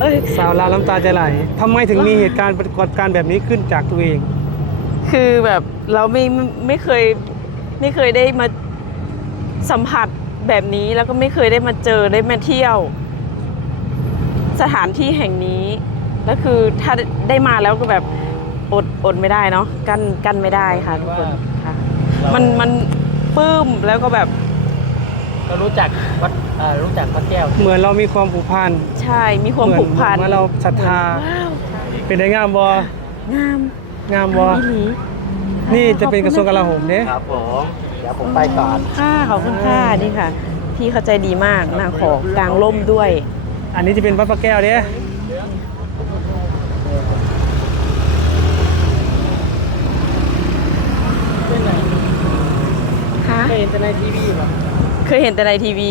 เอ้ยสาวลาวน้ำตาจะไหลทำไมถึงมีเหตุการณ์ปรากฏการณ์แบบนี้ขึ้นจากตัวเอง คือแบบเราไม่ไม่ไม่เคยไม่เคยได้มาสัมผัสแบบนี้แล้วก็ไม่เคยได้มาเจอได้มาเที่ยว สถานที่แห่งนี้แล้วคือถ้าได้มาแล้วก็แบบอดอดไม่ได้เนาะกั้นกั้นไม่ได้ค่ะทุกคนค่ะ มันมันปลื้มแล้วก็แบบ ก็รู้จักวัดเอ่อรู้จักพระแก้ว เหมือนเรามีความผูกพันใช่มีความเหมือนผูกพันเหมือนเราศรัทธา ว้าวเป็นได้งามบองามงามบออีหลีนี่จะเป็นกระทรวงกลาโหมเนี่ยครับผม เดี๋ยวผมไปก่อน ค่ะขอบคุณค่ะนี่ค่ะ พี่เข้าใจดีมากนางขอกลางร่มด้วย อันนี้จะเป็นวัดพระแก้วเนี่ยฮะ เคยเห็นแต่ในทีวีป่ะ เคยเห็นแต่ในทีวี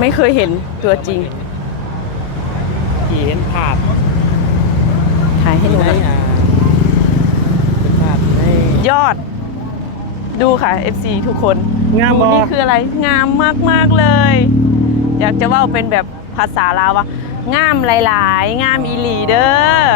ไม่เคยเห็นตัวจริงขี่เห็นภาพถ่ายให้หนูหน่อยอ่าเป็นภาพในยอด ดูค่ะ FC ทุกคนงามบดูอนี่คืออะไร งามมาก ๆ เลย อยากจะว่าเป็นแบบภาษาลาวว่างามหลาย ๆ งามอีหลีเด้อ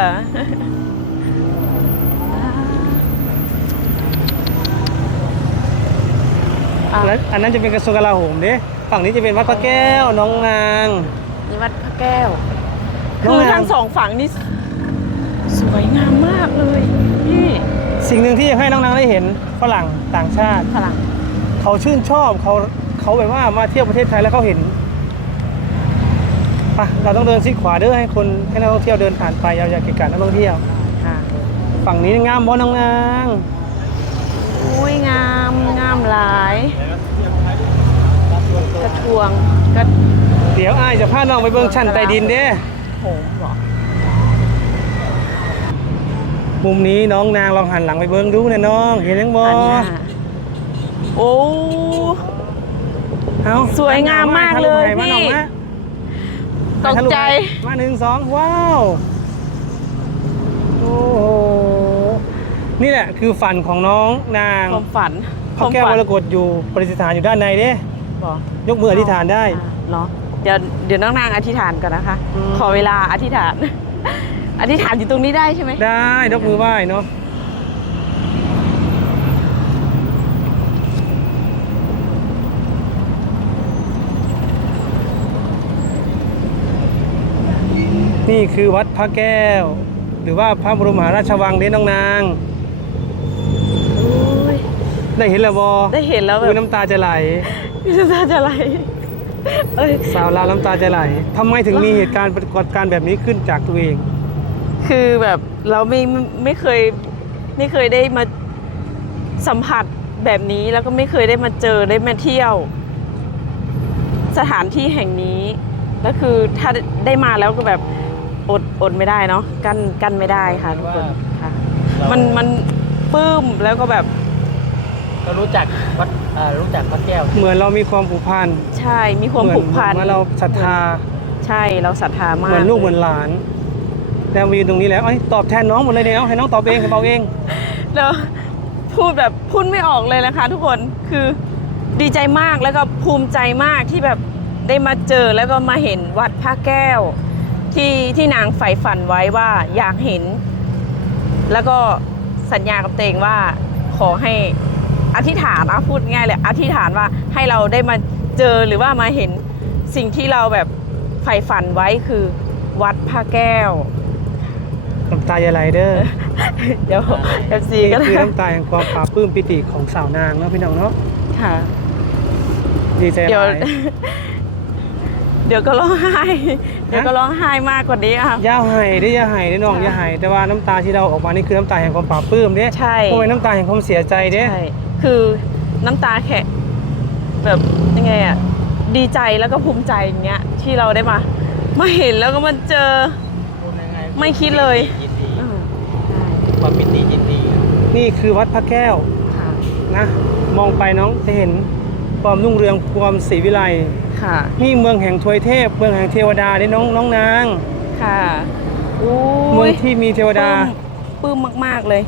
อะแล้วอันนั้นจะเป็นกระทรวงกลาโหมเนี่ยฝั่งนี้จะเป็นวัดพระแก้วน้องนาง นี่วัดพระแก้ว น้องคือแอมทั้งสองฝั่งนี่สวยงามมากเลยนี่สิ่งหนึ่งที่อยากให้น้องนางได้เห็นฝรั่งต่างชาติพลังเขาชื่นชอบเขาเขาแบบว่ามาเที่ยวประเทศไทยแล้วเขาเห็นไปะเราต้องเดินซิดขวาเด้อให้คนให้นักท่องเที่ยวเดินผ่านไปเราอยากเกะกะนักท่องเที่ยว ค่ะ ฝั่งนี้งามบอน้องนางอุ้ ยงามงามหลาย กระทวงกระเดี๋ยวอ้ายจะพาน้องไปเบิ่งชั้นใต้ดินเด้โหมเหรอมุมนี้น้องนางลองหันหลังไปเบิ่งดูนะน้อง เห็นยังบออันหน้าโอ้ เอาสวยงามมากเลยถ่รูปให้มาน้องพี่มาตกใจ มาหนึ่งสองว้าว โอ้โห นี่แหละคือฝันของน้องนางความฝันพระแก้วมรกตอยู่ประดิษฐานอยู่ด้านในเด้บอกยกมืออธิษฐานได้ อะเหรอเดี๋ยวเดี๋ยวน้องนางอธิษฐานก่อนนะคะ อืม ขอเวลาอธิษฐาน อธิษฐานอยู่ตรงนี้ได้ใช่ไหมได้ยกมือไหว้เนาะนี่คือวัดพระแก้ว หรือว่าพระบรมมหาราชวังเด้น้องนางโอ้ย ได้เห็นแล้วบอได้เห็นแล้วแบอุ้ยบน้ำตาจะไหลน้ำตาจะไหลเอ้ยสาวลาวน้ำตาจะไหลทำไมถึงมีเหตุการณ์ปรากฏการณ์แบบนี้ขึ้นจากตัวเอง คือแบบเราไม่ไม่ไม่เคยไม่เคยได้มาสัมผัสแบบนี้แล้วก็ไม่เคยได้มาเจอได้มาเที่ยว สถานที่แห่งนี้แล้วคือถ้าได้มาแล้วก็แบบอดอดไม่ได้เนาะกั้นกั้นไม่ได้ค่ะทุกคนค่ะ มันมันปลื้มแล้วก็แบบ ก็รู้จักวัดเอ่อรู้จักพระแก้ว เหมือนเรามีความผูกพันใช่มีความเหมือนผูกพันเหมือนเราศรัทธา ใช่เราศรัทธามากเหมือนลูกเหมือนหลาน แล้วมายืนตรงนี้แล้วเอ้ยตอบแทนน้องหมดเลยเนี่ยเอาให้น้องตอบเองให้เบาเอง แล้วพูดแบบพูดไม่ออกเลยนะคะทุกคนคือดีใจมากแล้วก็ภูมิใจมากที่แบบได้มาเจอแล้วก็มาเห็นวัดพระแก้ว ที่ที่นางใฝ่ฝันไว้ว่าอยากเห็น แล้วก็สัญญากับตัวเองว่าขอให้ อธิษฐานอะพูดง่ายเลยอธิษฐานว่าให้เราได้มาเจอหรือว่ามาเห็นสิ่งที่เราแบบใฝ่ฝันไว้คือวัดพระแก้วน้ำตาอย่าไหลเด้อเดี๋ยวเอฟซีนี่ก็คือน้ำตาแห่งความปลาบปลื้มปิติของสาวนางเนาะพี่น้องเนาะค่ะดีใจหเดี๋ยวลายเดี๋ยวก็ร้องไห้เดี๋ยวก็ร้องไห้มากกว่านี้ค่ะย่าไห้ได้อย่าไห้ได้น้องอย่าไห้แต่ว่าน้ำตาที่เราออกมานี่คือน้ำตาแห่งความปลาบปลื้มเด้ใช่เพราะเป็นน้ำตาแห่งความเสียใจเด้ใช่ คือน้ำตาแค่แบบยังไงอะดีใจแล้วก็ภูมิใจอย่างเงี้ยที่เราได้มามาเห็นแล้วก็มาเจอ พูดง่ายๆไม่คิดเลย ยินดีอืมความปิติยินดีนี่คือวัดพระแก้วค่ะนะ มองไปน้องจะเห็นความรุ่งเรืองความศรีวิไลค่ะนี่เมืองแห่งทวยเทพ เมืองแห่งเทวดาเด้น้องน้องนาง ค่ะอู้เมืองยที่มีเทวดาปลื้มปลื้มมากๆเลย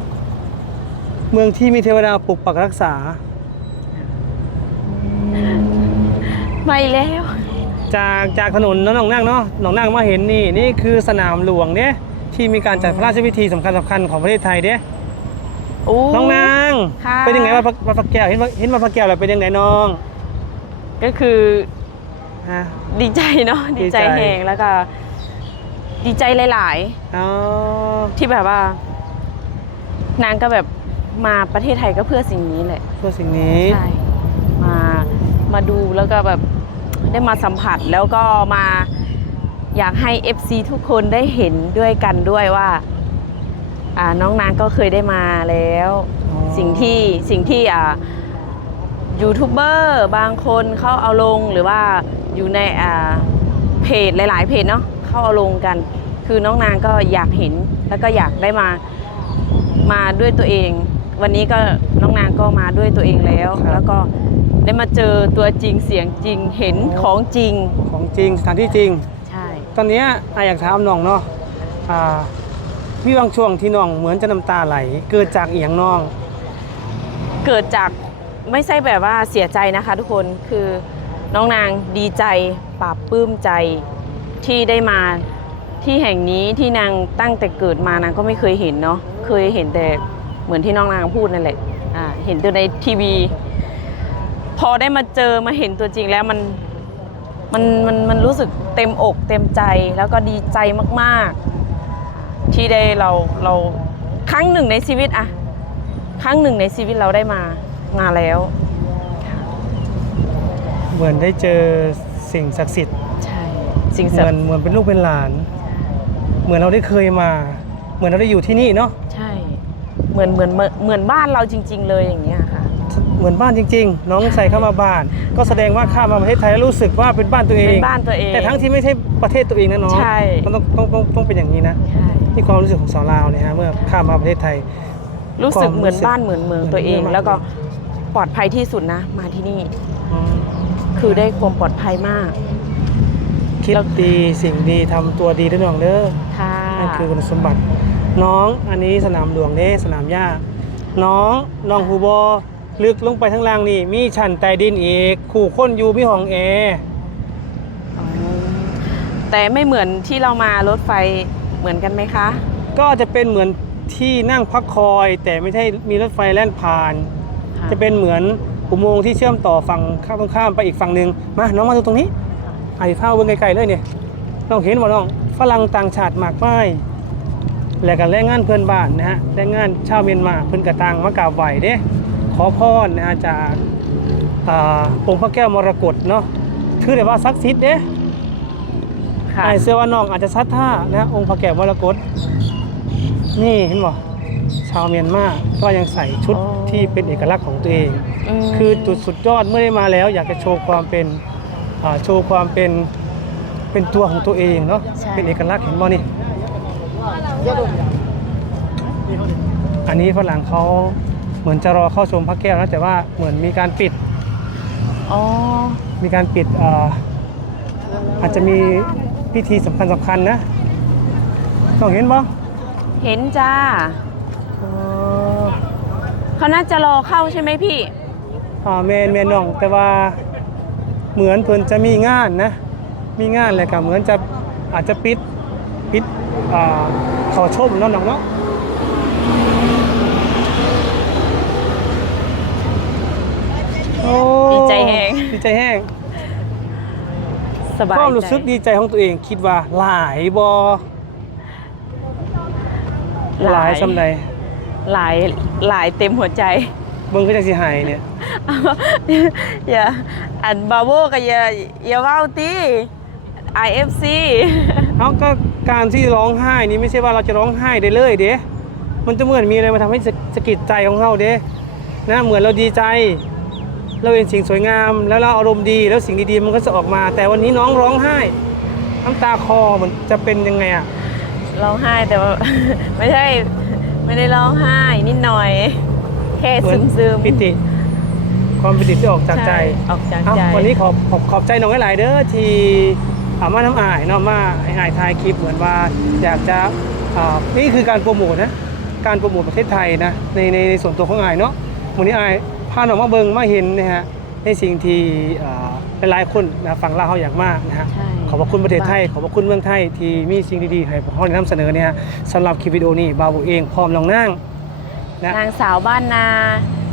เมืองที่มีเทวดาปกปักรักษา ไม่แล้ว จากจากถนนเนาะน้องนั่งเนาะน้องนั่งมาเห็นนี่นี่คือสนามหลวงเนี่ยที่มีการจัดพระราชพิธีสำคัญสำคัญของประเทศไทยเด้โอ้น้องนางค่ะ เป็นยังไงว่าพระวัดพระแก้วเห็นว่าเห็นว่าพระแก้วแล้วเป็นยังไงน้องก็คือฮะ ดีใจเนาะดีดีใจใจ แหงแล้วก็ ดีใจหลาย อ๋อ ๆ ที่แบบว่า นางก็แบบ มาประเทศไทยก็เพื่อสิ่งนี้แหละเพื่อสิ่งนี้ใช่มามาดูแล้วก็แบบได้มาสัมผัสแล้วก็มาอยากให้ FC ทุกคนได้เห็นด้วยกันด้วยว่าอ่าน้องนางก็เคยได้มาแล้วอ๋อสิ่งที่สิ่งที่อ่ายูทูบเบอร์บางคนเขาเอาลงหรือว่าอยู่ในอ่าเพจหลาย ๆ เพจเนาะเขาเอาลงกัน คือน้องนางก็อยากเห็นแล้วก็อยากได้มามาด้วยตัวเอง วันนี้ก็น้องนางก็มาด้วยตัวเองแล้วแล้วก็ได้มาเจอตัวจริงเสียงจริงเห็นของจริง ของจริงสถานที่จริง ใช่ ตอนเนี้ยอะอยากถามน้องเนาะอ่ามีบางช่วงที่น้องเหมือนจะน้ำตาไหล เกิดจากอีหยังน้อง เกิดจากไม่ใช่แบบว่าเสียใจนะคะทุกคนคือน้องนางดีใจปราบปลื้มใจที่ได้มาที่แห่งนี้ที่นางตั้งแต่เกิดมานางก็ไม่เคยเห็นเนาะเคยเห็นแต่ เหมือนที่น้องนางพูดนั่นแหละอ่าเห็นแต่ในทีวี พอได้มาเจอมาเห็นตัวจริงแล้วมันมันมันมันรู้สึกเต็มอกเต็มใจแล้วก็ดีใจมากๆ ที่ได้เราเราครั้งหนึ่งในชีวิตอะครั้งหนึ่งในชีวิตเราได้มามาแล้ว เหมือนได้เจอสิ่งศักดิ์สิทธิ์ใช่สิ่งเหศักมือนดิ์เหมือนเป็นลูกเป็นหลาน เหมือนเราได้เคยมา เหมือนเราได้อยู่ที่นี่เนาะใช่เหมือน เหมือนเหมือนเหมือนบ้านเราจริง ๆ เลยอย่างเงี้ยค่ะ เหมือนบ้านจริง ๆ น้องใส่เข้ามาบ้าน ก็แสดงว่าข้ามมาประเทศไทยแล้วรู้สึกว่าเป็นบ้านตัวเองเป็นบ้านตัวเองแต่ทั้งที่ไม่ใช่ประเทศตัวเองนะน้องใช่มันต้องต้องต้องต้องเป็นอย่างนี้นะใช่นี่ความรู้สึกของสาวลาวเนี่ยฮะเมื่อข้ามมาประเทศไทย รู้สึกความรู้สึกเหมือนบ้านเหมือนเมืองตัวเองเหมือนเมือง แล้วก็ปลอดภัยที่สุดนะ มาที่นี่อืมคือได้ความปลอดภัยมากคิดดีสิ่งดีทำตัวดีด้วยน้องเด้อค่ะนั่นคือคุณสมบัติ น้องอันนี้สนามหลวงเด้สนามหญ้า น้องน้องฮูบอลึกลงไปทั้างล่างนี่ มีชั้นใต้ดินอีกขู่ค้นอยู่มีห้องแอร์อ๋อแต่ไม่เหมือนที่เรามารถไฟเหมือนกันไหมคะ ก็จะเป็นเหมือนที่นั่งพักคอย แต่ไม่ใช่มีรถไฟแล่นผ่านค่ะจะเป็นเหมือนอุโมงค์ที่เชื่อมต่อฝั่งข้ามตรงข้ามไปอีกฝั่งหนึ่งมาน้องมาดูตรงนี้ไอ้ผ้าเบิ้งไกลๆเลยเนี่ยน้องเห็นบ่น้องฝรั่งต่างชาติมากมาย และกันแรงงานเพื่อนบ้านนะฮะแรงงานชาวเมียนมาเพิ่นกระตังมากราบไหวเด้ขอพรนะฮะจากอ่าองค์พระแก้วมรกตเนาะถือได้ว่าศักดิ์สิทธิ์เด้ค่ะไอ้เสื้อว่าน้องอาจจะซัดท่านะฮะองค์พระแก้วมรกตนี่เห็นบ่ชาวเมียนมาก็ยังใส่ชุดที่เป็นเอกลักษณ์ของตัวเองมคือจุดสุดยอดเมื่อได้มาแล้ว อยากจะโชว์ความเป็นอ่าโชว์ความเป็นเป็นตัวของตัวเองเนาะใช่เป็นเอกลักษณ์เห็นบ่นี่ อันนี้ฝรั่งเขาเหมือนจะรอเข้าชมพระแก้วนะแต่ว่าเหมือนมีการปิด อ๋อ มีการปิดอ่าอาจจะมีพิธีสำคัญสำคัญนะต้องเห็นบ่เห็นจ้าอ๋อเขาน่าจะรอเข้าใช่ไหมพี่อ่าแมนแมนน้องแต่ว่าเหมือนเพิ่นจะมีงานนะ มีงานอะไรกับเหมือนจะอาจจะปิดปิด อ่าเขาชมเนาะน้องเนาะโอ้ดีใจแฮงดีใจแห้งสบายความรู้ใจสึกดีใจของตัวเองคิดว่าหลายบอหลายสำใดหลายหลายเต็มหัวใจเบิ่งก็จะสิหายเนี่ยอย่าอันบาโวก็อย่าอย่าเว้าตี IFC เอาก็ การที่ร้องไห้นี่ไม่ใช่ว่าเราจะร้องไห้ได้เลยเด้มันจะเหมือนมีอะไรมาทำให้สะสะกิดใจของเราเด้นะเหมือนเราดีใจ เราเห็นสิ่งสวยงาม แล้วเราอารมณ์ดีแล้วสิ่งดีๆมันก็จะออกมา แต่วันนี้น้องร้องไห้น้ำตาคอมันจะเป็นยังไงอะร้องไห้แต่ว่าไม่ใช่ไม่ได้ร้องไห้นิดหน่อย แค่เหมืซึอนมซึมๆปิติ ความปิติที่ออกจากใจออกจากเอ้าใจวันนี้ขอบขอบขอบใจน้องหลายๆเด้อที่ อามาน้ำอายเนาะมาไอ้อายถ่ายคลิปเหมือนว่าอยากจะอ่านี่คือการโปรโมทนะการโปรโมทประเทศไทยนะในในในส่วนตัวของอายเนาะวันนี้อายพาน้องมาเบิงมาเห็นนะฮะในสิ่งที่อ่าหลายๆคนนะฟังเล่าวเขาอยากมากนะฮะใช่ขอบพระคุณประเทศไทย ขอบพระคุณเมืองไทยที่มีสิ่งดีๆให้พวกเราได้นำเสนอเนี่ยฮะสำหรับคลิปวิดีโอนี้บาวบุเองพร้อมน้องนั่งนะนางสาวบ้านนา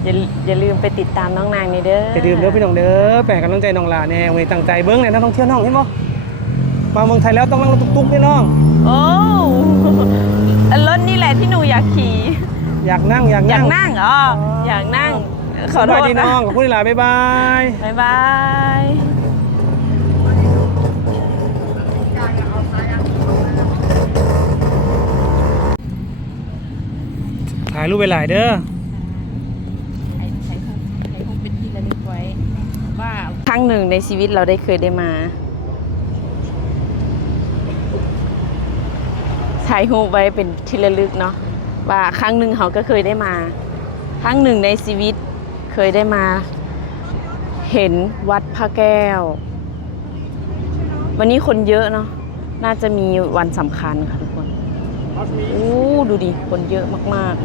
อย่าอย่าลืมไปติดตามน้องนางนี่เด้ออย่าลืมเด้อพี่น้องเด้อแปลกำลังใจน้องหลาแน่วันนี้ตั้งใจเบิ้งเนี่ยนักท่องเที่ยวน้องเห็นบ่ มาเมืองไทยแล้วต้องนั่งรถตุ๊กๆด้วยน้อง โอ้รถนี่แหละที่หนูอยากขี่อยากนั่งอยากอยานั่กงนั่งอ๋ออยากนั่ง ขอโทสบายษดีนะน้องขอบคุณหลายบ๊ายบาย บ๊ายบายถ่ายรูปไปหลายเด้อใช้ใช้คงใช้คงเป็นที่ระลึกไว้ว่าครั้งหนึ่งในชีวิตเราได้เคยได้มา ถ่ายรูปไว้เป็นที่ระลึกเนาะว่าครั้งหนึ่งเขาก็เคยได้มา ครั้งหนึ่งในชีวิตเคยได้มา เห็นวัดพระแก้ว วันนี้คนเยอะเนาะน่าจะมีวันสำคัญค่ะทุกคนโอ้ดูดิ คนเยอะมาก ๆ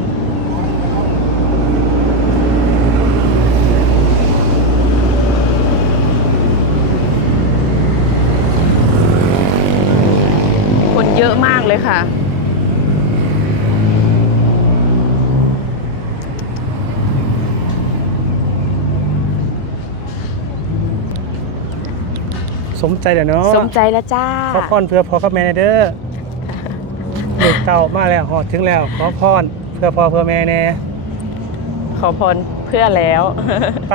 เยอะมากเลยค่ะ สมใจเดี๋ยวเนาะสมใจแล้วจ้าขอพรเพื่อพ่อกับแม่เด้อเด็กเต่ามาแล้วหอดถึงแล้ว ขอพรเพื่อพ่อเพื่อแม่แน่ขอพรเพื่อแล้วไป